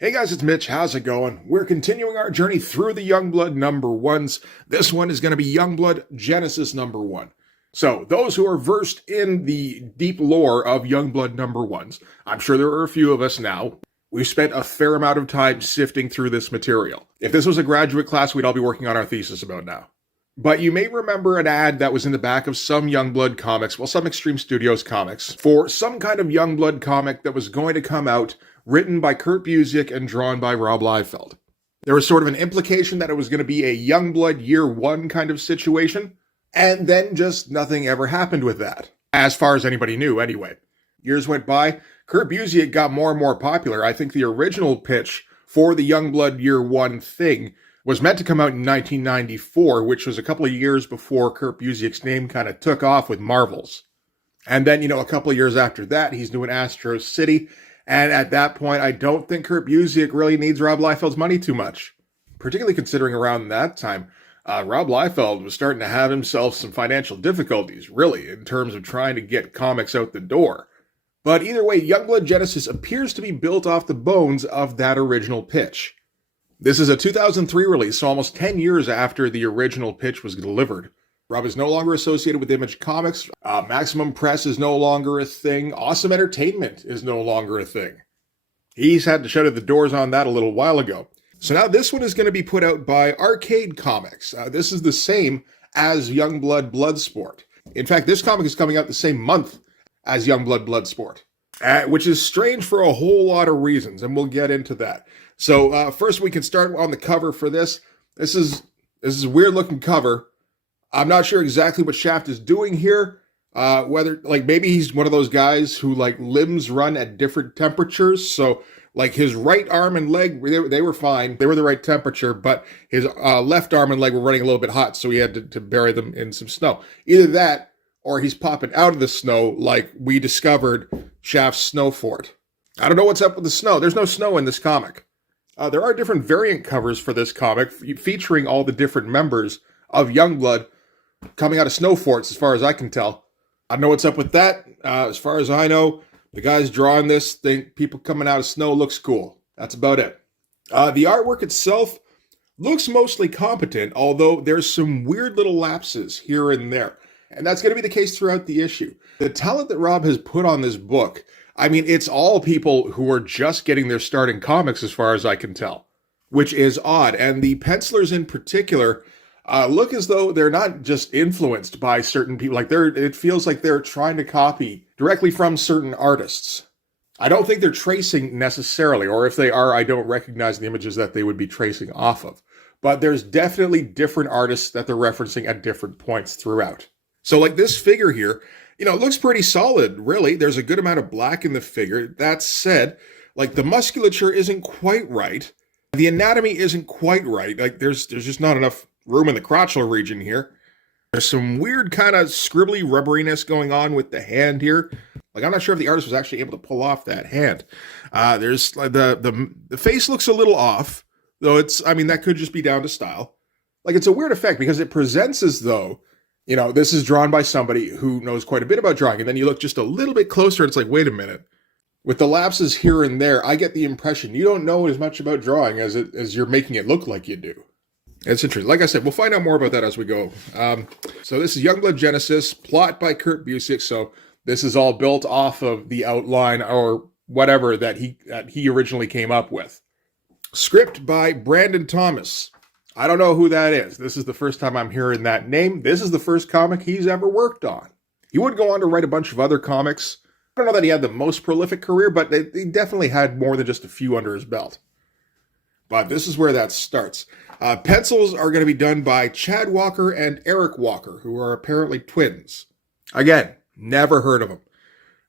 Hey guys, it's Mitch. How's it going? We're continuing our journey through the Youngblood number ones. This one is going to be Youngblood Genesis number one. So, those who are versed in the deep lore of Youngblood number ones, I'm sure there are a few of us now. We've spent a fair amount of time sifting through this material. If this was a graduate class, we'd all be working on our thesis about now. But you may remember an ad that was in the back of some Youngblood comics, well, some Extreme Studios comics, for some kind of Youngblood comic that was going to come out, written by Kurt Busiek and drawn by Rob Liefeld. There was sort of an implication that it was going to be a Youngblood Year One kind of situation, and then just nothing ever happened with that, as far as anybody knew anyway. Years went by, Kurt Busiek got more and more popular. I think the original pitch for the Youngblood Year One thing was meant to come out in 1994, which was a couple of years before Kurt Busiek's name kind of took off with Marvel's. And then, a couple of years after that, he's doing Astro City. And at that point, I don't think Kurt Busiek really needs Rob Liefeld's money too much. Particularly considering around that time, Rob Liefeld was starting to have himself some financial difficulties, really, in terms of trying to get comics out the door. But either way, Youngblood Genesis appears to be built off the bones of that original pitch. This is a 2003 release, so almost 10 years after the original pitch was delivered. Rob is no longer associated with Image Comics. Maximum Press is no longer a thing. Awesome Entertainment is no longer a thing. He's had to shut the doors on that a little while ago. So now this one is going to be put out by Arcade Comics. This is the same as Youngblood Bloodsport. In fact, this comic is coming out the same month as Youngblood Bloodsport, which is strange for a whole lot of reasons, and we'll get into that. So first we can start on the cover for this. This is a weird looking cover. I'm not sure exactly what Shaft is doing here. Whether, maybe he's one of those guys who, limbs run at different temperatures. So, his right arm and leg, they were fine. They were the right temperature, but his left arm and leg were running a little bit hot, so he had to bury them in some snow. Either that, or he's popping out of the snow like we discovered Shaft's snow fort. I don't know what's up with the snow. There's no snow in this comic. There are different variant covers for this comic, featuring all the different members of Youngblood coming out of snow forts, as far as I can tell. I don't know what's up with that. As far as I know, the guys drawing this think people coming out of snow looks cool. That's about it. The artwork itself looks mostly competent, although there's some weird little lapses here and there. And that's going to be the case throughout the issue. The talent that Rob has put on this book, it's all people who are just getting their start in comics, as far as I can tell, which is odd. And the pencilers in particular look as though they're not just influenced by certain people. It feels like they're trying to copy directly from certain artists. I don't think they're tracing necessarily, or if they are, I don't recognize the images that they would be tracing off of. But there's definitely different artists that they're referencing at different points throughout. So this figure here, it looks pretty solid, really. There's a good amount of black in the figure. That said, the musculature isn't quite right. The anatomy isn't quite right. There's just not enough room in the crotchal region here. There's some weird kind of scribbly rubberiness going on with the hand here. I'm not sure if the artist was actually able to pull off that hand. There's the face looks a little off, though that could just be down to style. It's a weird effect because it presents as though, this is drawn by somebody who knows quite a bit about drawing. And then you look just a little bit closer, it's wait a minute. With the lapses here and there, I get the impression you don't know as much about drawing as you're making it look like you do. It's interesting. Like I said, we'll find out more about that as we go. So this is Youngblood Genesis, plot by Kurt Busiek. So this is all built off of the outline or whatever that he originally came up with. Script by Brandon Thomas. I don't know who that is. This is the first time I'm hearing that name. This is the first comic he's ever worked on. He would go on to write a bunch of other comics. I don't know that he had the most prolific career, but he definitely had more than just a few under his belt. But this is where that starts. Pencils are going to be done by Chad Walker and Eric Walker, who are apparently twins. Again, never heard of them.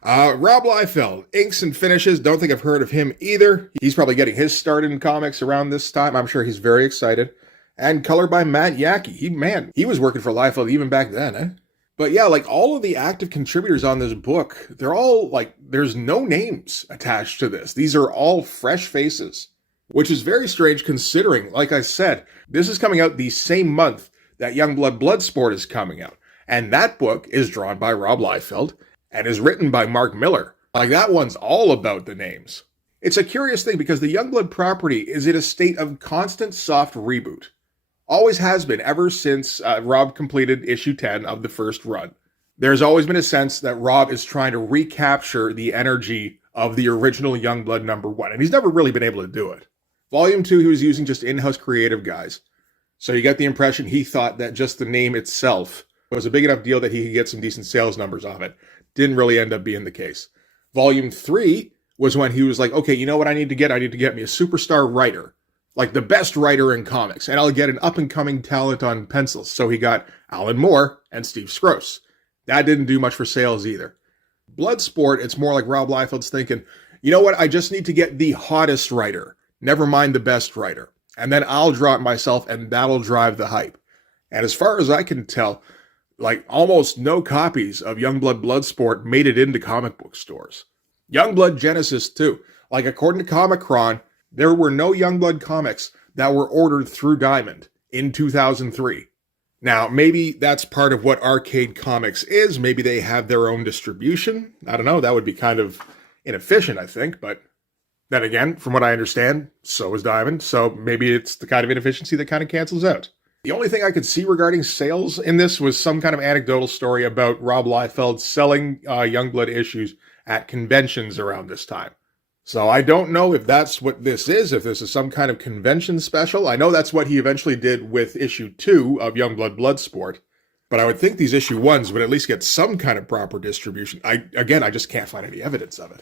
Rob Liefeld, inks and finishes. Don't think I've heard of him either. He's probably getting his start in comics around this time. I'm sure he's very excited. And color by Matt Yackey. He was working for Liefeld even back then, eh? But yeah, all of the active contributors on this book, they're all there's no names attached to this. These are all fresh faces, which is very strange considering, like I said, this is coming out the same month that Youngblood Bloodsport is coming out. And that book is drawn by Rob Liefeld and is written by Mark Miller. That one's all about the names. It's a curious thing because the Youngblood property is in a state of constant soft reboot. Always has been ever since Rob completed issue 10 of the first run. There's always been a sense that Rob is trying to recapture the energy of the original Youngblood #1, and he's never really been able to do it. Volume 2, he was using just in-house creative guys. So you get the impression he thought that just the name itself was a big enough deal that he could get some decent sales numbers off it. Didn't really end up being the case. Volume 3 was when he was like, okay, you know what I need to get? I need to get me a superstar writer, like the best writer in comics, and I'll get an up-and-coming talent on pencils. So he got Alan Moore and Steve Skroce. That didn't do much for sales either. Bloodsport, it's more like Rob Liefeld's thinking, you know what? I just need to get the hottest writer. Never mind the best writer. And then I'll draw it myself, and that'll drive the hype. And as far as I can tell, like almost no copies of Youngblood Bloodsport made it into comic book stores. Youngblood Genesis too. Like according to Comic-Con, there were no Youngblood comics that were ordered through Diamond in 2003. Now, maybe that's part of what Arcade Comics is. Maybe they have their own distribution. I don't know. That would be kind of inefficient, I think. But then again, from what I understand, so is Diamond. So maybe it's the kind of inefficiency that kind of cancels out. The only thing I could see regarding sales in this was some kind of anecdotal story about Rob Liefeld selling Youngblood issues at conventions around this time. So I don't know if that's what this is, if this is some kind of convention special. I know that's what he eventually did with issue 2 of Youngblood Bloodsport. But I would think these issue 1s would at least get some kind of proper distribution. I just can't find any evidence of it.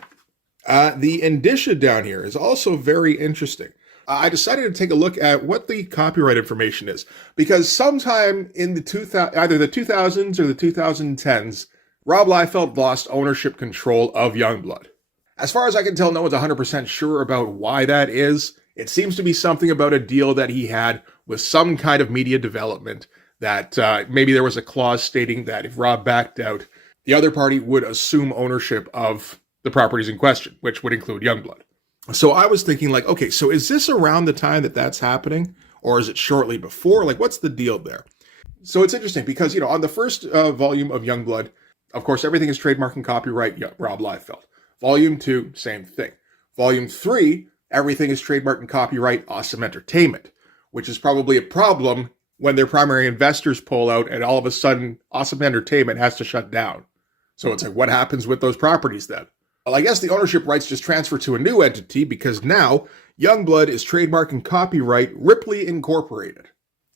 The indicia down here is also very interesting. I decided to take a look at what the copyright information is, because sometime in the either the 2000s or the 2010s, Rob Liefeld lost ownership control of Youngblood. As far as I can tell, no one's 100% sure about why that is. It seems to be something about a deal that he had with some kind of media development that maybe there was a clause stating that if Rob backed out, the other party would assume ownership of the properties in question, which would include Youngblood. So I was thinking like, okay, so is this around the time that that's happening? Or is it shortly before? Like, what's the deal there? So it's interesting because, you know, on the first volume of Youngblood, of course, everything is trademark and copyright Rob Liefeld. Volume 2, same thing. Volume 3, everything is trademark and copyright Awesome Entertainment, which is probably a problem when their primary investors pull out and all of a sudden Awesome Entertainment has to shut down. So it's like, what happens with those properties then? Well, I guess the ownership rights just transfer to a new entity because now Youngblood is trademark and copyright Ripley Incorporated.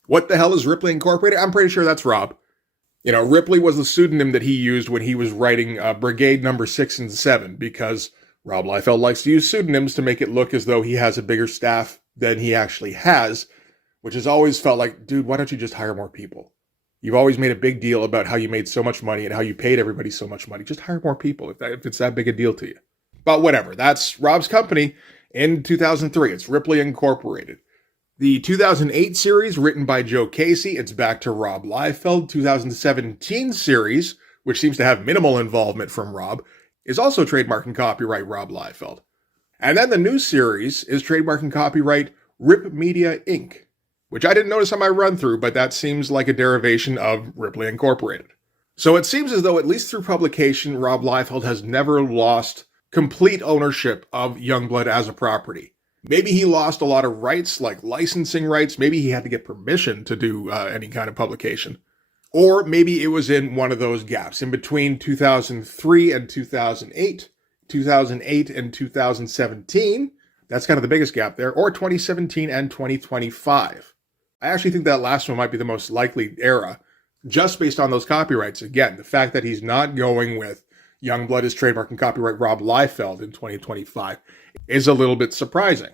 What the hell is Ripley Incorporated? I'm pretty sure that's Rob. You know, Ripley was the pseudonym that he used when he was writing Brigade number 6 and 7, because Rob Liefeld likes to use pseudonyms to make it look as though he has a bigger staff than he actually has, which has always felt like, dude, why don't you just hire more people? You've always made a big deal about how you made so much money and how you paid everybody so much money. Just hire more people if it's that big a deal to you. But whatever, that's Rob's company in 2003. It's Ripley Incorporated. The 2008 series, written by Joe Casey, it's back to Rob Liefeld. 2017 series, which seems to have minimal involvement from Rob, is also trademark and copyright Rob Liefeld. And then the new series is trademark and copyright Rip Media Inc., which I didn't notice on my run-through, but that seems like a derivation of Ripley Incorporated. So it seems as though, at least through publication, Rob Liefeld has never lost complete ownership of Youngblood as a property. Maybe he lost a lot of rights, like licensing rights. Maybe he had to get permission to do any kind of publication. Or maybe it was in one of those gaps, in between 2003 and 2008, 2008 and 2017. That's kind of the biggest gap there. Or 2017 and 2025. I actually think that last one might be the most likely era, just based on those copyrights. Again, the fact that he's not going with Youngblood is trademark and copyright Rob Liefeld in 2025 is a little bit surprising.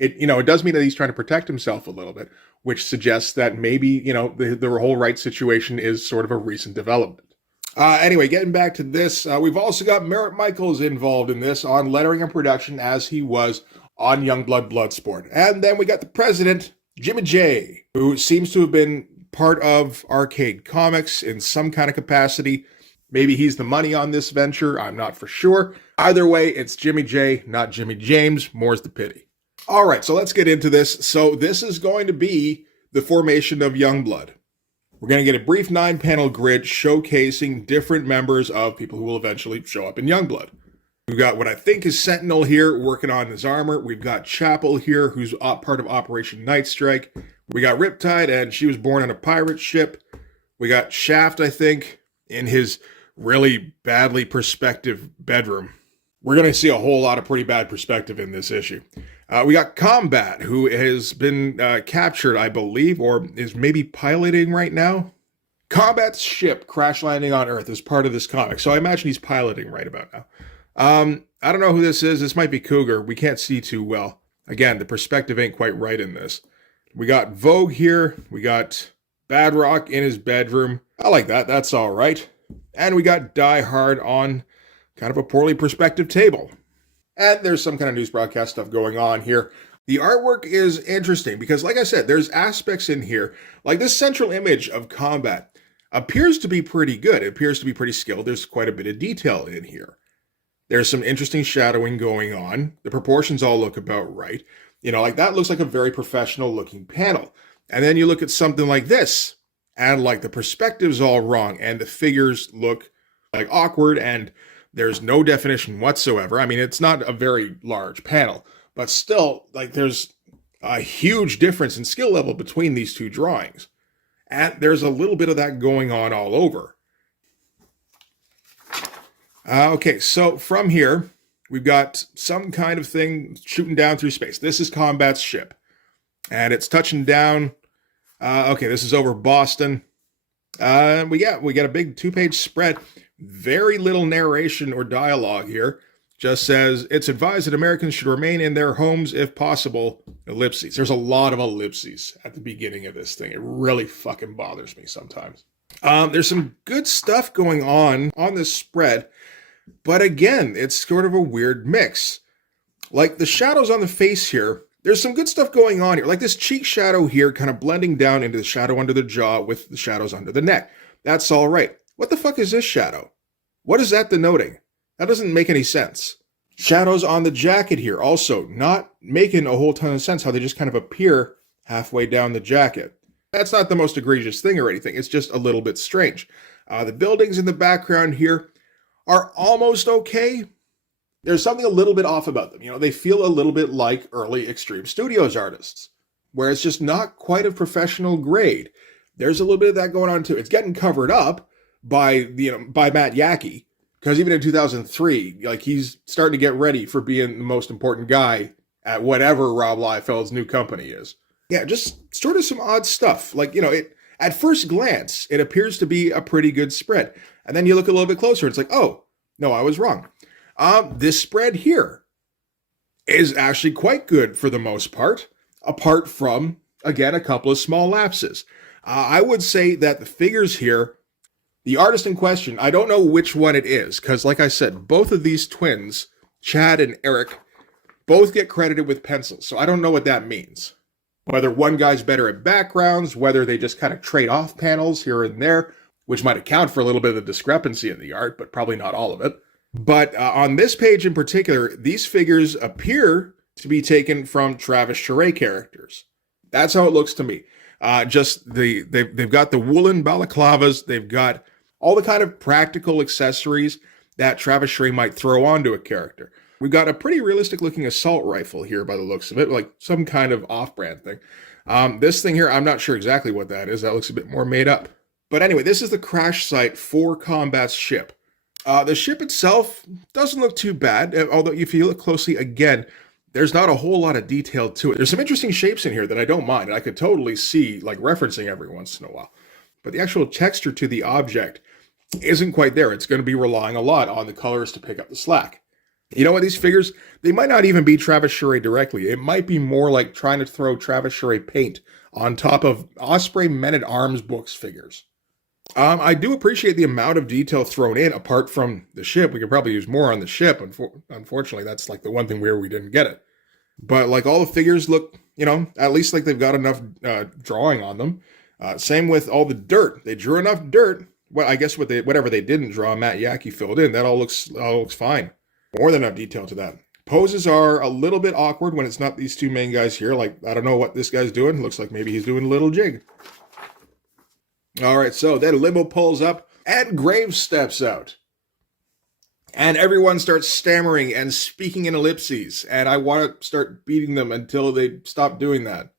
It does mean that he's trying to protect himself a little bit, which suggests that maybe, the whole rights situation is sort of a recent development. Anyway, getting back to this, we've also got Merritt Michaels involved in this on lettering and production as he was on Youngblood Bloodsport. And then we got the president, Jimmy J, who seems to have been part of Arcade Comics in some kind of capacity. Maybe he's the money on this venture. I'm not for sure. Either way, it's Jimmy J, not Jimmy James. More's the pity. All right, so let's get into this. So this is going to be the formation of Youngblood. We're going to get a brief 9-panel grid showcasing different members of people who will eventually show up in Youngblood. We've got what I think is Sentinel here working on his armor. We've got Chapel here, who's part of Operation Night Strike. We got Riptide, and she was born on a pirate ship. We got Shaft, I think, in his really badly perspective bedroom. We're going to see a whole lot of pretty bad perspective in this issue. We got Combat, who has been captured, I believe, or is maybe piloting right now. Combat's ship crash landing on Earth is part of this comic, so I imagine he's piloting right about now. I don't know who this is. This might be Cougar. We can't see too well. Again, the perspective ain't quite right in this. We got Vogue here. We got Badrock in his bedroom. I like that. That's all right. And we got Die Hard on kind of a poorly perspective table. And there's some kind of news broadcast stuff going on here. The artwork is interesting because, like I said, there's aspects in here, like this central image of Combat appears to be pretty good. It appears to be pretty skilled. There's quite a bit of detail in here. There's some interesting shadowing going on. The proportions all look about right. You know, like that looks like a very professional looking panel. And then you look at something like this, and like the perspective's all wrong, and the figures look like awkward, and there's no definition whatsoever. I mean, it's not a very large panel, but still, like there's a huge difference in skill level between these two drawings. And there's a little bit of that going on all over. Okay, so from here, we've got some kind of thing shooting down through space. This is Combat's ship, and it's touching down. Okay, this is over Boston. We got a big 2-page spread. Very little narration or dialogue here. Just says, it's advised that Americans should remain in their homes if possible. Ellipses. There's a lot of ellipses at the beginning of this thing. It really fucking bothers me sometimes. There's some good stuff going on this spread. But again, it's sort of a weird mix. Like the shadows on the face here, there's some good stuff going on here. Like this cheek shadow here kind of blending down into the shadow under the jaw with the shadows under the neck. That's all right. What the fuck is this shadow? What is that denoting? That doesn't make any sense. Shadows on the jacket here also not making a whole ton of sense how they just kind of appear halfway down the jacket. That's not the most egregious thing or anything. It's just a little bit strange. The buildings in the background here are almost okay. There's something a little bit off about them. You know, they feel a little bit like early Extreme Studios artists, where it's just not quite a professional grade. There's a little bit of that going on too. It's getting covered up by Matt Yackey, because even in 2003, like he's starting to get ready for being the most important guy at whatever Rob Liefeld's new company is. Yeah, just sort of some odd stuff. Like, you know, at first glance, it appears to be a pretty good spread. And then you look a little bit closer, it's like, oh, no, I was wrong. This spread here is actually quite good for the most part, apart from, again, a couple of small lapses. I would say that the figures here, the artist in question, I don't know which one it is, because like I said, both of these twins, Chad and Eric, both get credited with pencils, so I don't know what that means. Whether one guy's better at backgrounds, whether they just kind of trade off panels here and there, which might account for a little bit of the discrepancy in the art, but probably not all of it. But on this page in particular, these figures appear to be taken from Travis Charest characters. That's how it looks to me. They've got the woolen balaclavas, they've got all the kind of practical accessories that Travis Charest might throw onto a character. We've got a pretty realistic looking assault rifle here by the looks of it, like some kind of off-brand thing. This thing here, I'm not sure exactly what that is. That looks a bit more made up. But anyway, this is the crash site for Combat's ship. The ship itself doesn't look too bad, although if you look closely again, there's not a whole lot of detail to it. There's some interesting shapes in here that I don't mind, and I could totally see like referencing every once in a while. But the actual texture to the object isn't quite there. It's going to be relying a lot on the colors to pick up the slack. You know what, these figures, they might not even be Travis Charest directly. It might be more like trying to throw Travis Charest paint on top of Osprey Men-at-Arms books figures. I do appreciate the amount of detail thrown in apart from the ship. We could probably use more on the ship. Unfortunately, that's like the one thing where we didn't get it. But like all the figures look, you know, at least like they've got enough drawing on them. Same with all the dirt. They drew enough dirt. Well, I guess whatever they didn't draw, Matt Yackey filled in. That all looks fine. More than enough detail to that. Poses are a little bit awkward when it's not these two main guys here. Like, I don't know what this guy's doing. Looks like maybe he's doing a little jig. All right, so then limo pulls up and Graves steps out. And everyone starts stammering and speaking in ellipses, and I want to start beating them until they stop doing that.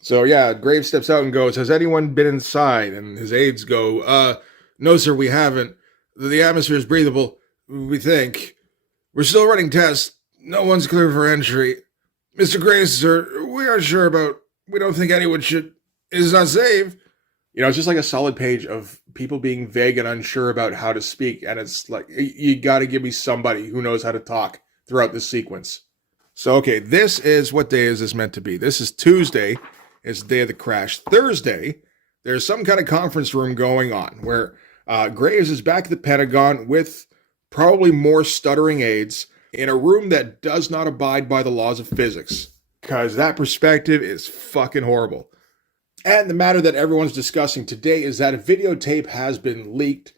So yeah, Graves steps out and goes, "Has anyone been inside?" And his aides go, "No sir, we haven't. The atmosphere is breathable, we think. We're still running tests. No one's clear for entry. Mr. Graves, sir, we aren't sure about, we don't think anyone should, is not safe." You know, it's just like a solid page of people being vague and unsure about how to speak. And it's like, you got to give me somebody who knows how to talk throughout this sequence. So, okay, this is, what day is this meant to be? This is Tuesday. It's the day of the crash. Thursday, there's some kind of conference room going on where Graves is back at the Pentagon with probably more stuttering aides in a room that does not abide by the laws of physics. Because that perspective is fucking horrible. And the matter that everyone's discussing today is that a videotape has been leaked.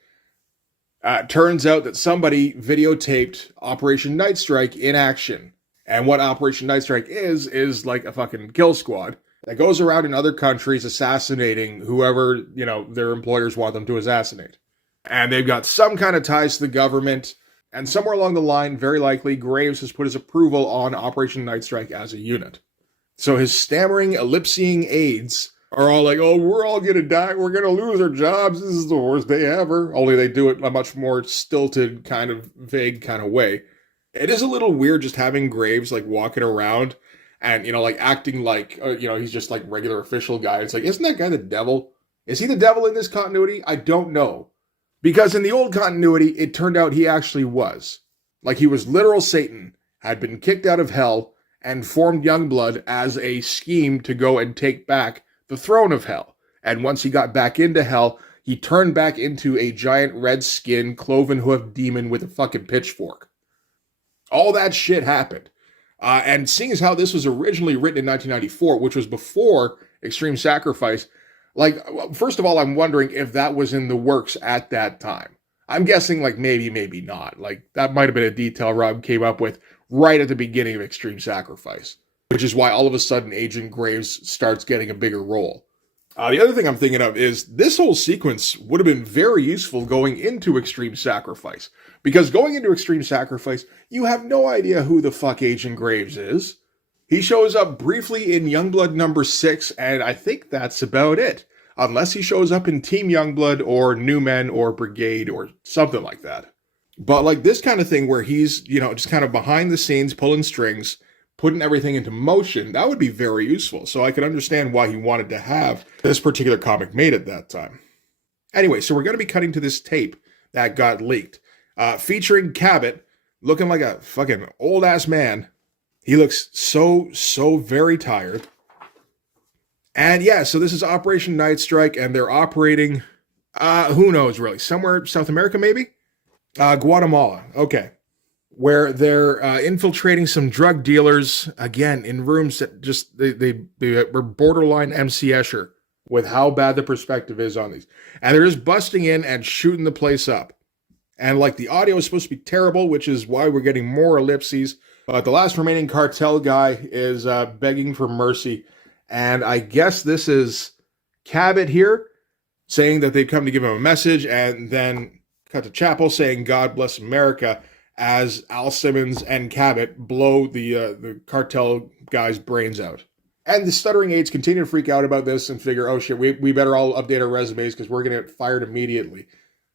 Turns out that somebody videotaped Operation Night Strike in action. And what Operation Night Strike is like a fucking kill squad that goes around in other countries assassinating whoever, you know, their employers want them to assassinate. And they've got some kind of ties to the government. And somewhere along the line, very likely, Graves has put his approval on Operation Night Strike as a unit. So his stammering, ellipsing aides are all like, "Oh, we're all gonna die, we're gonna lose our jobs, this is the worst day ever." Only they do it in a much more stilted, kind of vague kind of way. It is a little weird just having Graves, like, walking around and, you know, like, acting like, you know, he's just, like, regular official guy. It's like, isn't that guy the devil? Is he the devil in this continuity? I don't know. Because in the old continuity, it turned out he actually was. Like, he was literal Satan, had been kicked out of hell, and formed Youngblood as a scheme to go and take back the throne of hell. And once he got back into hell, he turned back into a giant red-skinned, cloven-hoofed demon with a fucking pitchfork. All that shit happened. And seeing as how this was originally written in 1994, which was before Extreme Sacrifice, like, first of all, I'm wondering if that was in the works at that time. I'm guessing, like, maybe not. Like, that might have been a detail Rob came up with right at the beginning of Extreme Sacrifice, which is why all of a sudden Agent Graves starts getting a bigger role. The other thing I'm thinking of is this whole sequence would have been very useful going into Extreme Sacrifice. Because going into Extreme Sacrifice, you have no idea who the fuck Agent Graves is. He shows up briefly in Youngblood number 6, and I think that's about it. Unless he shows up in Team Youngblood or New Men or Brigade or something like that. But like this kind of thing where he's, you know, just kind of behind the scenes, pulling strings, putting everything into motion, that would be very useful. So I could understand why he wanted to have this particular comic made at that time. Anyway, so we're going to be cutting to this tape that got leaked, featuring Cabot looking like a fucking old-ass man. He looks so very tired. And yeah, so this is Operation Night Strike, and they're operating, who knows really, somewhere South America maybe? Guatemala, okay. Where they're infiltrating some drug dealers, again, in rooms that just, they were borderline MC Escher with how bad the perspective is on these. And they're just busting in and shooting the place up. And like the audio is supposed to be terrible, which is why we're getting more ellipses. But the last remaining cartel guy is begging for mercy. And I guess this is Cabot here saying that they've come to give him a message, and then cut to Chapel saying, "God bless America," as Al Simmons and Cabot blow the cartel guy's brains out. And the stuttering aides continue to freak out about this and figure, oh shit, we better all update our resumes because we're going to get fired immediately.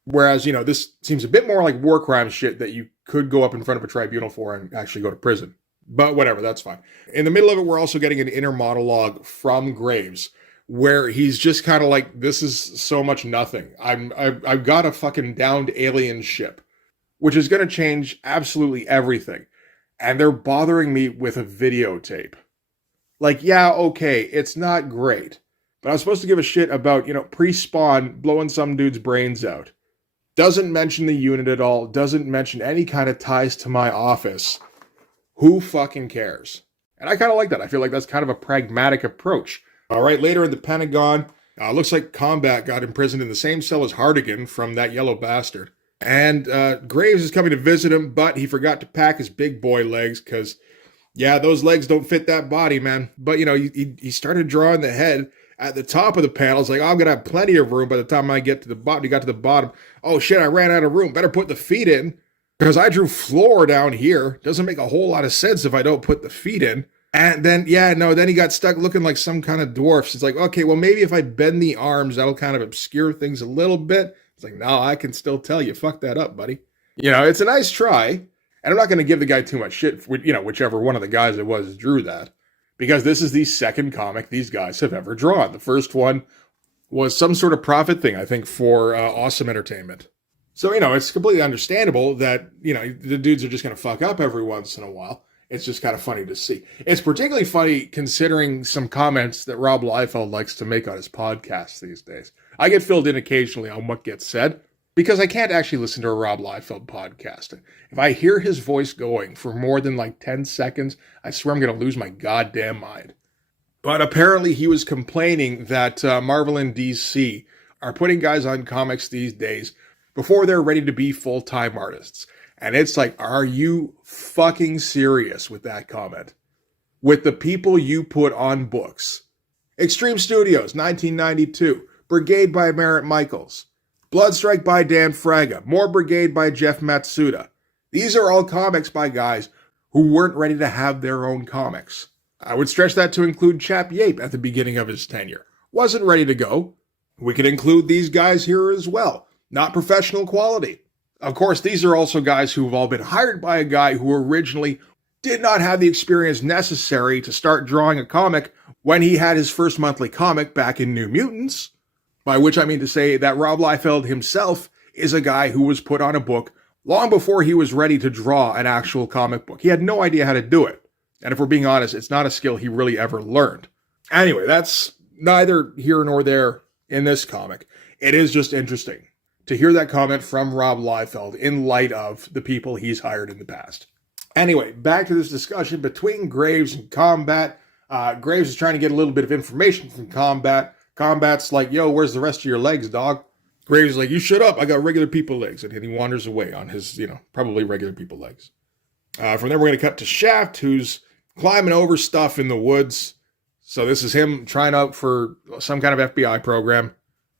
Whereas, you know, this seems a bit more like war crime shit that you could go up in front of a tribunal for and actually go to prison. But whatever, that's fine. In the middle of it, we're also getting an inner monologue from Graves, where he's just kind of like, this is so much nothing. I've got a fucking downed alien ship, which is going to change absolutely everything. And they're bothering me with a videotape. Like, yeah, okay, it's not great. But I was supposed to give a shit about, you know, pre-spawn blowing some dude's brains out. Doesn't mention the unit at all. Doesn't mention any kind of ties to my office. Who fucking cares? And I kind of like that. I feel like that's kind of a pragmatic approach. All right, later in the Pentagon, looks like Combat got imprisoned in the same cell as Hardigan from that yellow bastard. And Graves is coming to visit him, but he forgot to pack his big boy legs because, yeah, those legs don't fit that body, man. But, you know, he started drawing the head at the top of the panel. It's like, oh, I'm going to have plenty of room by the time I get to the bottom. He got to the bottom. Oh, shit, I ran out of room. Better put the feet in. Because I drew floor down here. Doesn't make a whole lot of sense if I don't put the feet in. And then, yeah, no, then he got stuck looking like some kind of dwarf. So it's like, okay, well, maybe if I bend the arms, that'll kind of obscure things a little bit. It's like, no, I can still tell you. Fuck that up, buddy. You know, it's a nice try. And I'm not going to give the guy too much shit, for, you know, whichever one of the guys it was drew that. Because this is the second comic these guys have ever drawn. The first one was some sort of profit thing, I think, for Awesome Entertainment. So, you know, it's completely understandable that, you know, the dudes are just going to fuck up every once in a while. It's just kind of funny to see. It's particularly funny considering some comments that Rob Liefeld likes to make on his podcast these days. I get filled in occasionally on what gets said because I can't actually listen to a Rob Liefeld podcast. If I hear his voice going for more than like 10 seconds, I swear I'm going to lose my goddamn mind. But apparently he was complaining that Marvel and DC are putting guys on comics these days before they're ready to be full-time artists. And it's like, are you fucking serious with that comment? With the people you put on books. Extreme Studios, 1992. Brigade by Merritt Michaels. Bloodstrike by Dan Fraga. More Brigade by Jeff Matsuda. These are all comics by guys who weren't ready to have their own comics. I would stretch that to include Chap Yape at the beginning of his tenure. Wasn't ready to go. We could include these guys here as well. Not professional quality. Of course, these are also guys who have all been hired by a guy who originally did not have the experience necessary to start drawing a comic when he had his first monthly comic back in New Mutants. By which I mean to say that Rob Liefeld himself is a guy who was put on a book long before he was ready to draw an actual comic book. He had no idea how to do it. And if we're being honest, it's not a skill he really ever learned. Anyway, that's neither here nor there in this comic. It is just interesting to hear that comment from Rob Liefeld in light of the people he's hired in the past. Anyway, back to this discussion between Graves and Combat. Graves is trying to get a little bit of information from Combat. Combat's like, yo, where's the rest of your legs, dog? Graves is like, you shut up, I got regular people legs. And he wanders away on his, probably regular people legs. From there, we're going to cut to Shaft, who's climbing over stuff in the woods. So this is him trying out for some kind of FBI program.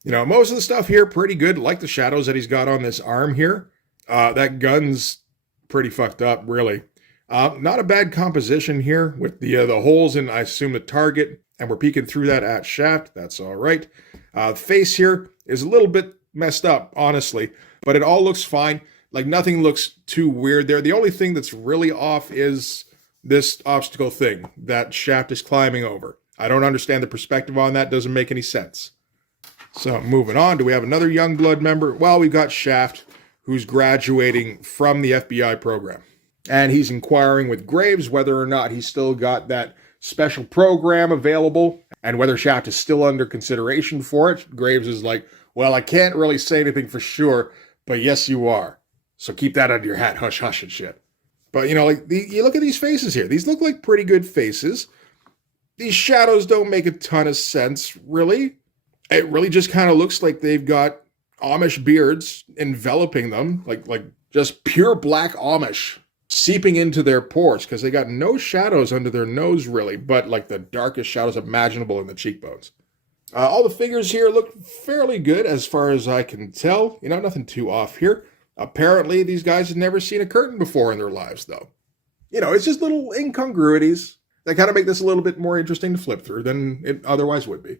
Most of the stuff here, pretty good. Like the shadows that he's got on this arm here. That gun's pretty fucked up, really. Not a bad composition here with the holes in, I assume, the target. And we're peeking through that at Shaft. That's all right. The face here is a little bit messed up, honestly. But it all looks fine. Like, nothing looks too weird there. The only thing that's really off is this obstacle thing that Shaft is climbing over. I don't understand the perspective on that. Doesn't make any sense. So, moving on. Do we have another Youngblood member? Well, we've got Shaft, who's graduating from the FBI program. And he's inquiring with Graves whether or not he's still got that special program available and whether Shaft is still under consideration for it. Graves is like, well, I can't really say anything for sure, but yes, you are. So keep that under your hat, hush, hush and shit. But, you look at these faces here. These look like pretty good faces. These shadows don't make a ton of sense, really. It really just kind of looks like they've got Amish beards enveloping them, like just pure black Amish seeping into their pores, because they got no shadows under their nose, really, but like the darkest shadows imaginable in the cheekbones. All the figures here look fairly good as far as I can tell. Nothing too off here. Apparently, these guys have never seen a curtain before in their lives, though. It's just little incongruities that kind of make this a little bit more interesting to flip through than it otherwise would be.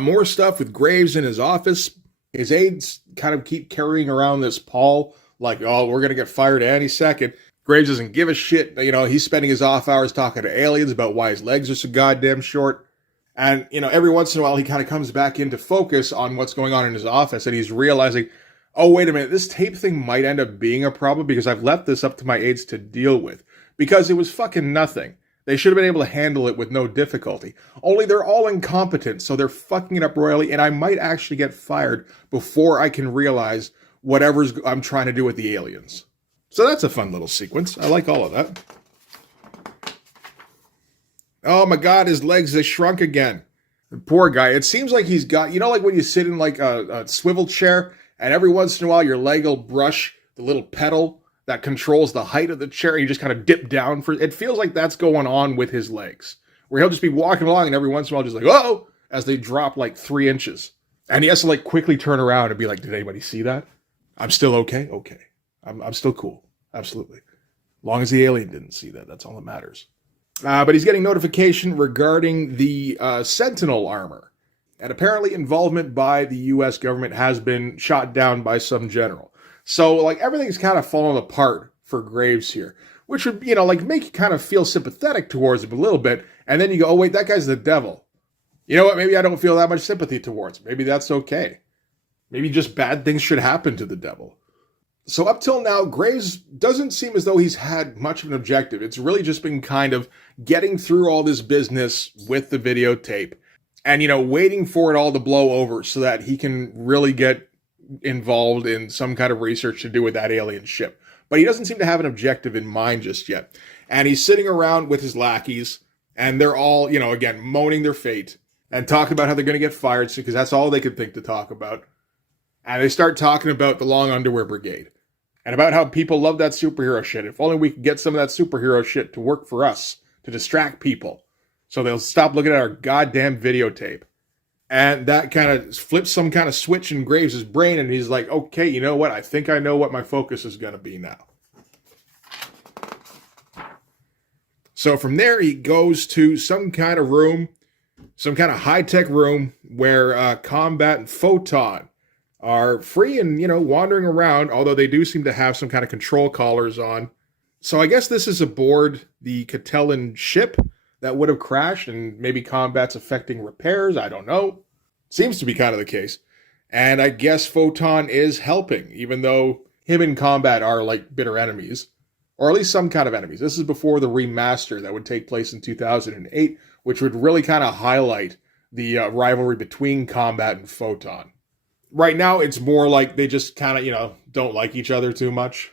More stuff with Graves in his office. His aides kind of keep carrying around this pall like, oh, we're going to get fired any second. Graves doesn't give a shit. He's spending his off hours talking to aliens about why his legs are so goddamn short. And, every once in a while he kind of comes back into focus on what's going on in his office, and he's realizing, oh, wait a minute, this tape thing might end up being a problem because I've left this up to my aides to deal with. Because it was fucking nothing. They should have been able to handle it with no difficulty. Only they're all incompetent, so they're fucking it up royally, and I might actually get fired before I can realize whatever I'm trying to do with the aliens. So that's a fun little sequence. I like all of that. Oh my god, his legs, they shrunk again. The poor guy. It seems like he's got, like when you sit in like a swivel chair, and every once in a while your leg will brush the little pedal that controls the height of the chair, and you just kind of dip down for it. Feels like that's going on with his legs, where he'll just be walking along, and every once in a while just like, oh, as they drop like 3 inches. And he has to like quickly turn around and be like, did anybody see that? I'm still okay? Okay. I'm still cool. Absolutely. As long as the alien didn't see that, that's all that matters. But he's getting notification regarding the Sentinel armor. And apparently involvement by the U.S. government has been shot down by some general. So, like, everything's kind of fallen apart for Graves here. Which would, like, make you kind of feel sympathetic towards him a little bit. And then you go, oh, wait, that guy's the devil. You know what? Maybe I don't feel that much sympathy towards him. Maybe that's okay. Maybe just bad things should happen to the devil. So up till now, Graves doesn't seem as though he's had much of an objective. It's really just been kind of getting through all this business with the videotape and, waiting for it all to blow over so that he can really get involved in some kind of research to do with that alien ship. But he doesn't seem to have an objective in mind just yet. And he's sitting around with his lackeys, and they're all, again, moaning their fate and talking about how they're going to get fired because that's all they could think to talk about. And they start talking about the Long Underwear Brigade and about how people love that superhero shit. If only we could get some of that superhero shit to work for us, to distract people, so they'll stop looking at our goddamn videotape. And that kind of flips some kind of switch in Graves' brain, and he's like, okay, you know what? I think I know what my focus is going to be now. So from there, he goes to some kind of room, some kind of high-tech room where Combat and Photon are free and, wandering around, although they do seem to have some kind of control collars on. So I guess this is aboard the Catellan ship that would have crashed, and maybe Combat's affecting repairs. I don't know. Seems to be kind of the case. And I guess Photon is helping, even though him and Combat are like bitter enemies, or at least some kind of enemies. This is before the remaster that would take place in 2008, which would really kind of highlight the rivalry between Combat and Photon. Right now, it's more like they just kind of, don't like each other too much.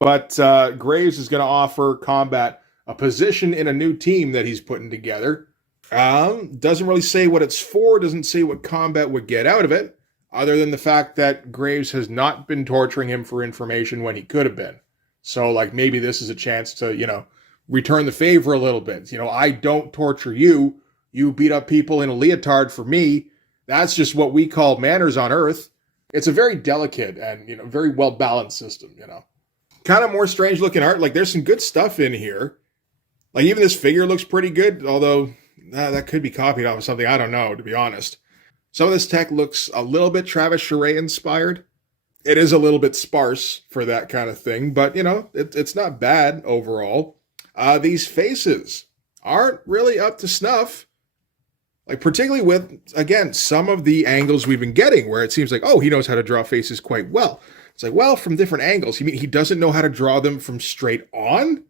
But Graves is going to offer Combat a position in a new team that he's putting together. Doesn't really say what it's for, doesn't say what Combat would get out of it, other than the fact that Graves has not been torturing him for information when he could have been. So, like, maybe this is a chance to, return the favor a little bit. I don't torture you. You beat up people in a leotard for me. That's just what we call manners on Earth. It's a very delicate and, very well-balanced system, Kind of more strange-looking art. Like, there's some good stuff in here. Like, even this figure looks pretty good, although that could be copied off of something. I don't know, to be honest. Some of this tech looks a little bit Travis Charest-inspired. It is a little bit sparse for that kind of thing, but, it's not bad overall. These faces aren't really up to snuff. Like, particularly with, again, some of the angles we've been getting, where it seems like, oh, he knows how to draw faces quite well. It's like, well, from different angles. You mean he doesn't know how to draw them from straight on?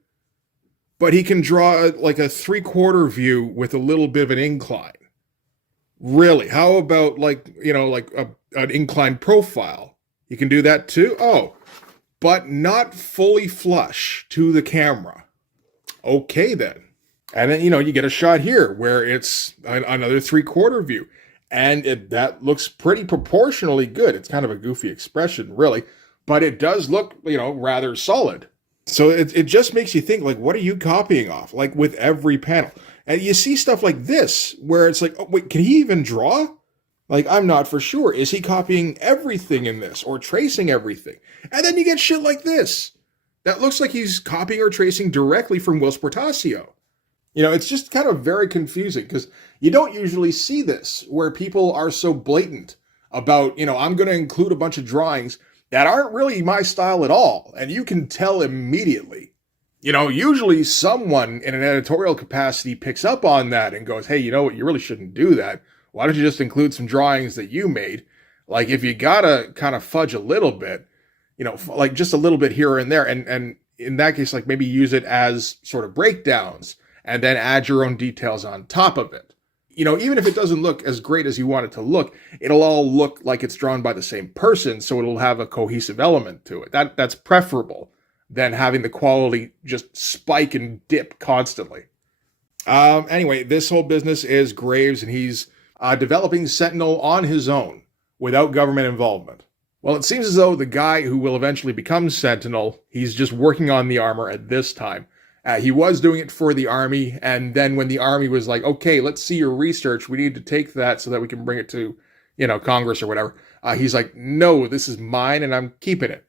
But he can draw, like, a three-quarter view with a little bit of an incline. Really? How about, an inclined profile? You can do that too? Oh, but not fully flush to the camera. Okay, then. And then, you get a shot here where it's another three-quarter view. And that looks pretty proportionally good. It's kind of a goofy expression, really. But it does look, rather solid. So it just makes you think, like, what are you copying off? Like, with every panel. And you see stuff like this, where it's like, oh, wait, can he even draw? Like, I'm not for sure. Is he copying everything in this? Or tracing everything? And then you get shit like this. That looks like he's copying or tracing directly from Will Sportasio. It's just kind of very confusing because you don't usually see this where people are so blatant about, I'm going to include a bunch of drawings that aren't really my style at all. And you can tell immediately. Usually someone in an editorial capacity picks up on that and goes, hey, you know what? You really shouldn't do that. Why don't you just include some drawings that you made? Like, if you gotta kind of fudge a little bit, like just a little bit here and there. And in that case, like maybe use it as sort of breakdowns. And then add your own details on top of it. Even if it doesn't look as great as you want it to look, it'll all look like it's drawn by the same person, so it'll have a cohesive element to it. That's preferable than having the quality just spike and dip constantly. Anyway, this whole business is Graves, and he's developing Sentinel on his own without government involvement. Well, it seems as though the guy who will eventually become Sentinel, he's just working on the armor at this time. He was doing it for the army, and then when the army was like, okay, let's see your research, we need to take that so that we can bring it to, Congress or whatever, he's like, no, this is mine, and I'm keeping it.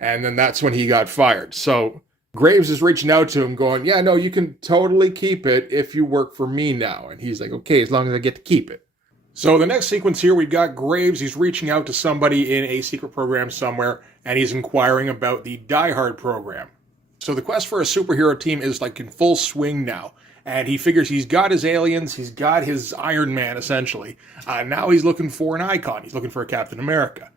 And then that's when he got fired. So Graves is reaching out to him going, yeah, no, you can totally keep it if you work for me now. And he's like, okay, as long as I get to keep it. So the next sequence here, we've got Graves. He's reaching out to somebody in a secret program somewhere, and he's inquiring about the Die Hard program. So the quest for a superhero team is like in full swing now. And he figures he's got his aliens, he's got his Iron Man, essentially. Now he's looking for an icon. He's looking for a Captain America.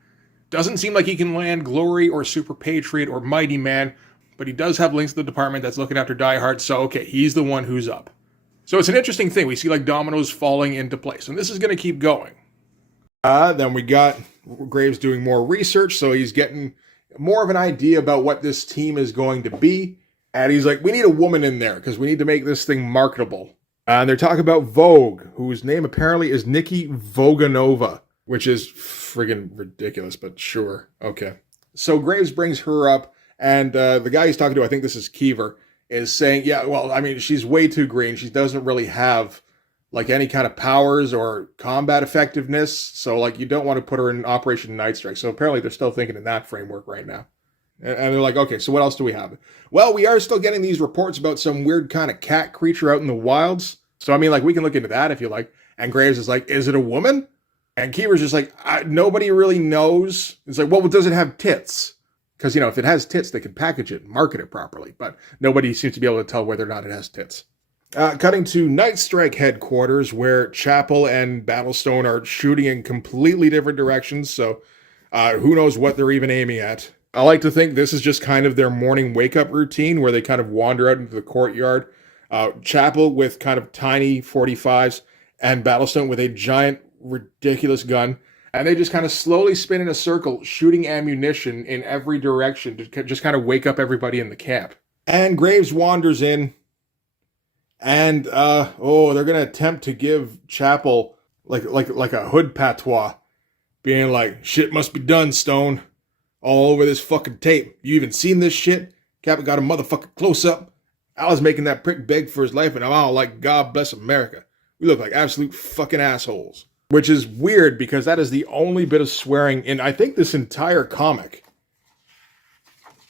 Doesn't seem like he can land Glory or Super Patriot or Mighty Man, but he does have links to the department that's looking after Die Hard, so okay, he's the one who's up. So it's an interesting thing. We see like dominoes falling into place, and this is going to keep going. Then we got Graves doing more research, so he's getting more of an idea about what this team is going to be. And he's like, we need a woman in there because we need to make this thing marketable. And they're talking about Vogue, whose name apparently is Nikki Voganova, which is friggin' ridiculous, but sure. Okay. So Graves brings her up, and the guy he's talking to, I think this is Keever, is saying, yeah, well, I mean, she's way too green. She doesn't really have like any kind of powers or combat effectiveness. So like you don't want to put her in Operation Night Strike. So apparently they're still thinking in that framework right now. And they're like, okay, so what else do we have? Well, we are still getting these reports about some weird kind of cat creature out in the wilds. So, I mean, like, we can look into that if you like. And Graves is like, is it a woman? And Keever's just like, nobody really knows. It's like, well, does it have tits? Because, you know, if it has tits, they can package it and market it properly. But nobody seems to be able to tell whether or not it has tits. Cutting to Night Strike headquarters, where Chapel and Battlestone are shooting in completely different directions. So, who knows what they're even aiming at. I like to think this is just kind of their morning wake-up routine where they kind of wander out into the courtyard. Chapel with kind of tiny 45s and Battlestone with a giant, ridiculous gun. And they just kind of slowly spin in a circle, shooting ammunition in every direction to just kind of wake up everybody in the camp. And Graves wanders in. And, they're going to attempt to give Chapel like a hood patois. Being like, shit must be done, Stone. All over this fucking tape. You even seen this shit? Captain got a motherfucking close-up. I was making that prick beg for his life, and I'm all like, God bless America. We look like absolute fucking assholes. Which is weird, because that is the only bit of swearing in, I think, this entire comic.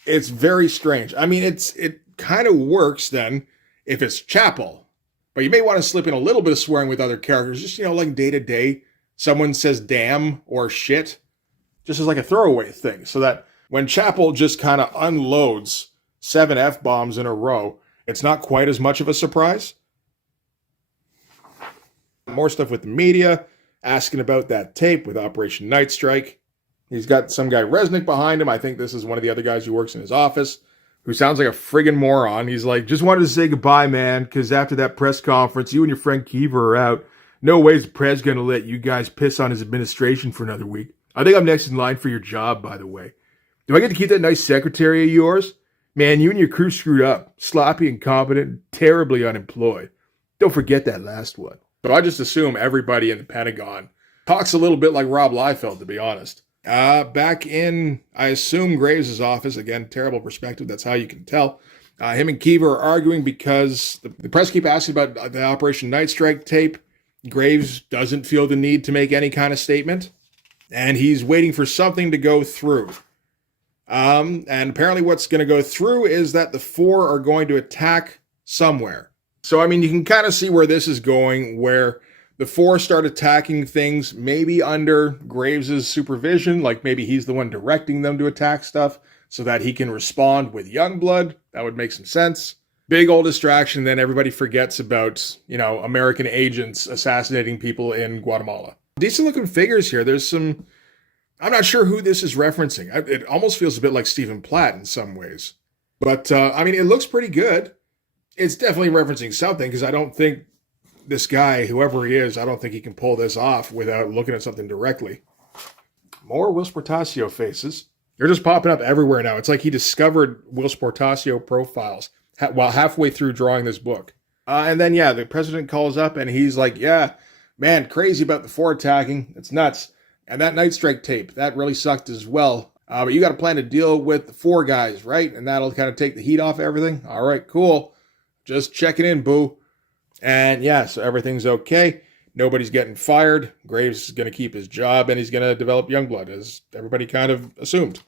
It's very strange. I mean, it kind of works, then, if it's Chapel. But you may want to slip in a little bit of swearing with other characters. Just, you know, like day-to-day. Someone says damn or shit. Just as like a throwaway thing, so that when Chapel just kind of unloads 7 F-bombs in a row, it's not quite as much of a surprise. More stuff with the media, asking about that tape with Operation Night Strike. He's got some guy Resnick behind him. I think this is one of the other guys who works in his office, who sounds like a friggin' moron. He's like, just wanted to say goodbye, man, because after that press conference, you and your friend Keever are out. No way's the Prez gonna let you guys piss on his administration for another week. I think I'm next in line for your job, by the way. Do I get to keep that nice secretary of yours? Man, you and your crew screwed up. Sloppy, incompetent, and terribly unemployed. Don't forget that last one. But I just assume everybody in the Pentagon talks a little bit like Rob Liefeld, to be honest. Back in, I assume, Graves' office. Again, terrible perspective. That's how you can tell. Him and Keever are arguing because the press keep asking about the Operation Night Strike tape. Graves doesn't feel the need to make any kind of statement. And he's waiting for something to go through. And apparently what's going to go through is that the 4 are going to attack somewhere. So, I mean, you can kind of see where this is going, where the 4 start attacking things, maybe under Graves' supervision, like maybe he's the one directing them to attack stuff so that he can respond with Youngblood. That would make some sense. Big old distraction, then everybody forgets about, you know, American agents assassinating people in Guatemala. Decent looking figures here. There's some, I'm not sure who this is referencing. It almost feels a bit like Stephen Platt in some ways. But, I mean, it looks pretty good. It's definitely referencing something, because I don't think this guy, whoever he is, I don't think he can pull this off without looking at something directly. More Will Sportasio faces. They're just popping up everywhere now. It's like he discovered Will Sportasio profiles while halfway through drawing this book. And then, yeah, the president calls up and he's like, yeah, man, crazy about the 4 attacking. It's nuts. And that Night Strike tape, that really sucked as well. But you got a plan to deal with the 4 guys, right? And that'll kind of take the heat off everything. All right, cool. Just checking in, boo. And yeah, so everything's okay. Nobody's getting fired. Graves is going to keep his job, and he's going to develop Youngblood, as everybody kind of assumed.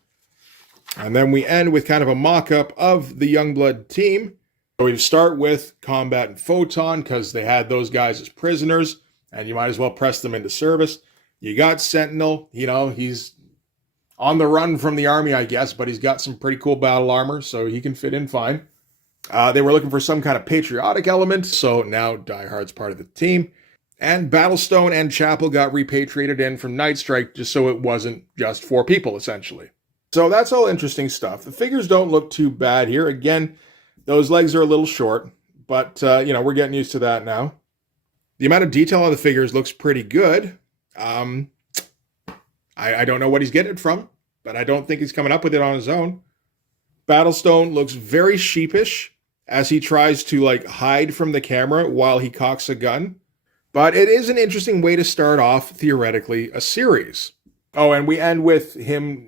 And then we end with kind of a mock-up of the Youngblood team. So we start with Combat and Photon because they had those guys as prisoners, and you might as well press them into service. You got Sentinel, he's on the run from the army, I guess, but he's got some pretty cool battle armor, so he can fit in fine. They were looking for some kind of patriotic element, so now Die Hard's part of the team. And Battlestone and Chapel got repatriated in from Nightstrike just so it wasn't just 4 people, essentially. So that's all interesting stuff. The figures don't look too bad here. Again, those legs are a little short, but, we're getting used to that now. The amount of detail on the figures looks pretty good. I don't know what he's getting it from, but I don't think he's coming up with it on his own. Battlestone looks very sheepish as he tries to, hide from the camera while he cocks a gun. But it is an interesting way to start off, theoretically, a series. Oh, and we end with him,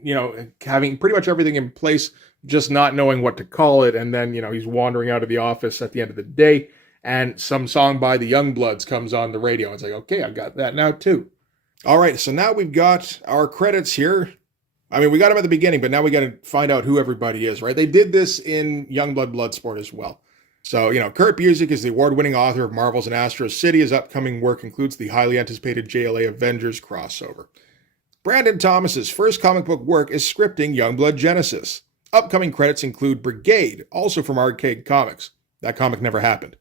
having pretty much everything in place, just not knowing what to call it. And then, he's wandering out of the office at the end of the day, and some song by the Youngbloods comes on the radio. It's like, okay, I've got that now too. All right, so now we've got our credits here. I mean, we got them at the beginning, but now we got to find out who everybody is, right? They did this in Youngblood Bloodsport as well. So, Kurt Busiek is the award-winning author of Marvel's and Astro City. His upcoming work includes the highly anticipated JLA Avengers crossover. Brandon Thomas's first comic book work is scripting Youngblood Genesis. Upcoming credits include Brigade, also from Arcade Comics. That comic never happened.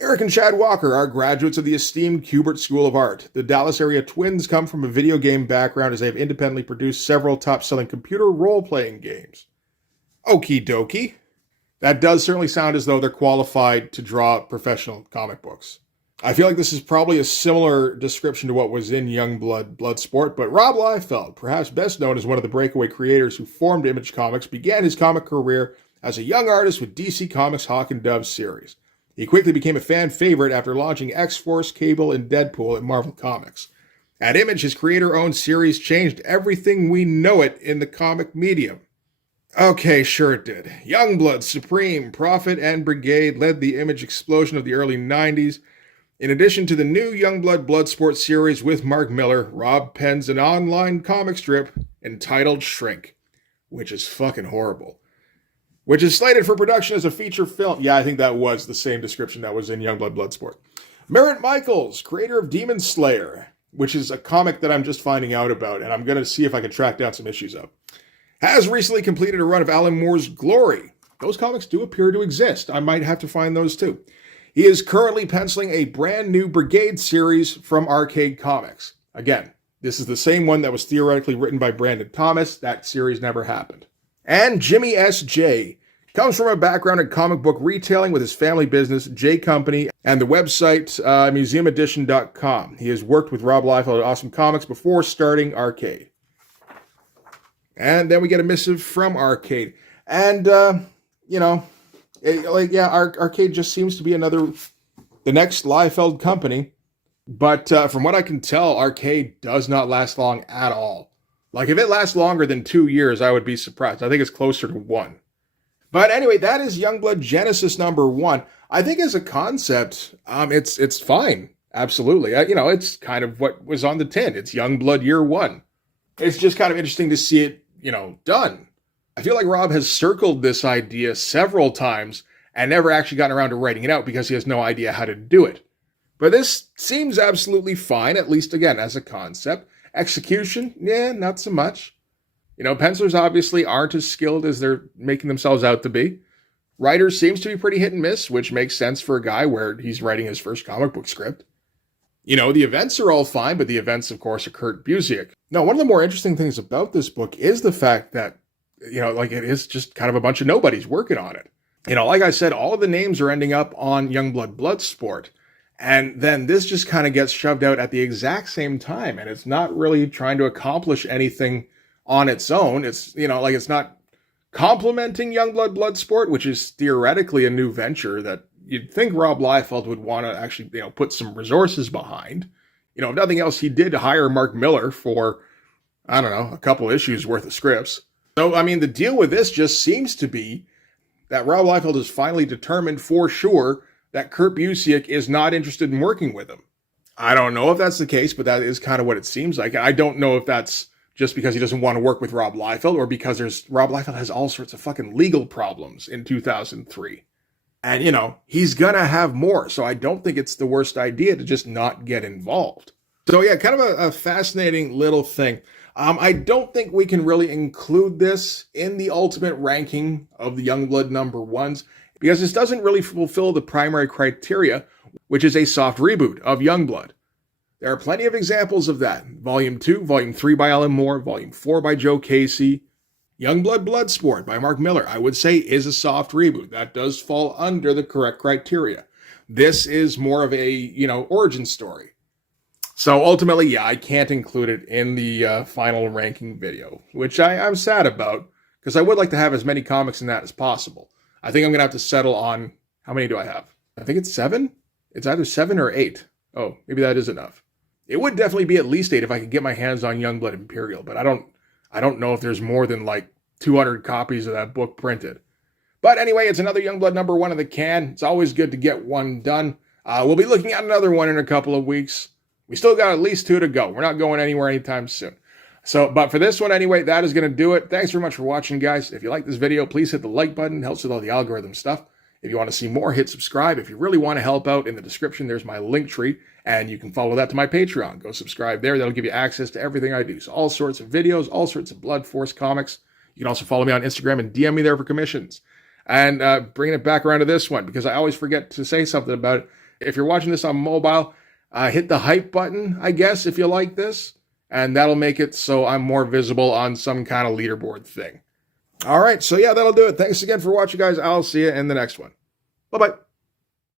Eric and Chad Walker are graduates of the esteemed Kubert School of Art. The Dallas area twins come from a video game background as they have independently produced several top-selling computer role-playing games. Okie dokie. That does certainly sound as though they're qualified to draw professional comic books. I feel like this is probably a similar description to what was in Youngblood Bloodsport, but Rob Liefeld, perhaps best known as one of the breakaway creators who formed Image Comics, began his comic career as a young artist with DC Comics' Hawk and Dove series. He quickly became a fan favorite after launching X-Force, Cable, and Deadpool at Marvel Comics. At Image, his creator-owned series changed everything we know it in the comic medium. Okay, sure it did. Youngblood, Supreme, Prophet, and Brigade led the Image explosion of the early 90s. In addition to the new Youngblood Bloodsport series with Mark Miller, Rob pens an online comic strip entitled Shrink, which is fucking horrible. Which is slated for production as a feature film. Yeah, I think that was the same description that was in Youngblood Bloodsport. Merritt Michaels, creator of Demon Slayer, which is a comic that I'm just finding out about, and I'm going to see if I can track down some issues of, has recently completed a run of Alan Moore's Glory. Those comics do appear to exist. I might have to find those too. He is currently penciling a brand new Brigade series from Arcade Comics. Again, this is the same one that was theoretically written by Brandon Thomas. That series never happened. And Jimmy S.J. comes from a background in comic book retailing with his family business, J Company, and the website museumedition.com. He has worked with Rob Liefeld at Awesome Comics before starting Arcade. And then we get a missive from Arcade. And, Arcade just seems to be the next Liefeld company. But from what I can tell, Arcade does not last long at all. Like, if it lasts longer than 2 years, I would be surprised. I think it's closer to 1. But anyway, that is Youngblood Genesis number 1. I think as a concept, it's fine. Absolutely. It's kind of what was on the tin. It's Youngblood Year 1. It's just kind of interesting to see it, done. I feel like Rob has circled this idea several times and never actually gotten around to writing it out because he has no idea how to do it. But this seems absolutely fine, at least, again, as a concept. Execution, not so much. Pencilers obviously aren't as skilled as they're making themselves out to be. Writers seems to be pretty hit and miss, which makes sense for a guy where he's writing his first comic book script. The events are all fine, but the events, of course, are Kurt Busiek. Now, one of the more interesting things about this book is the fact that, it is just kind of a bunch of nobodies working on it. Like I said, all of the names are ending up on Youngblood Bloodsport. And then this just kind of gets shoved out at the exact same time. And it's not really trying to accomplish anything on its own. It's, it's not complementing Youngblood Bloodsport, which is theoretically a new venture that you'd think Rob Liefeld would want to actually, put some resources behind. If nothing else, he did hire Mark Miller for, a couple issues worth of scripts. So, the deal with this just seems to be that Rob Liefeld has finally determined for sure that Kurt Busiek is not interested in working with him. I don't know if that's the case, but that is kind of what it seems like. I don't know if that's just because he doesn't want to work with Rob Liefeld, or because Rob Liefeld has all sorts of fucking legal problems in 2003. And, you know, he's gonna have more, so I don't think it's the worst idea to just not get involved. So yeah, kind of a fascinating little thing. I don't think we can really include this in the ultimate ranking of the Youngblood number ones, because this doesn't really fulfill the primary criteria, which is a soft reboot of Youngblood. There are plenty of examples of that. Volume 2, Volume 3 by Alan Moore, Volume 4 by Joe Casey. Youngblood Bloodsport by Mark Millar, I would say, is a soft reboot. That does fall under the correct criteria. This is more of a, you know, origin story. So ultimately, yeah, I can't include it in the final ranking video, which I'm sad about, because I would like to have as many comics in that as possible. I think I'm going to have to settle on, how many do I have? I think it's 7? It's either 7 or 8. Oh, maybe that is enough. It would definitely be at least 8 if I could get my hands on Youngblood Imperial, but I don't know if there's more than like 200 copies of that book printed. But anyway, it's another Youngblood number 1 in the can. It's always good to get one done. We'll be looking at another one in a couple of weeks. We still got at least 2 to go. We're not going anywhere anytime soon. So, but for this one anyway, that is going to do it. Thanks very much for watching, guys. If you like this video, please hit the like button. It helps with all the algorithm stuff. If you want to see more, hit subscribe. If you really want to help out, in the description, there's my link tree, and you can follow that to my Patreon. Go subscribe there. That'll give you access to everything I do. So all sorts of videos, all sorts of Blood Force comics. You can also follow me on Instagram and DM me there for commissions. And bringing it back around to this one, because I always forget to say something about it. If you're watching this on mobile, hit the hype button, I guess, if you like this. And that'll make it so I'm more visible on some kind of leaderboard thing. All right, so yeah, that'll do it. Thanks again for watching, guys. I'll see you in the next one. Bye-bye.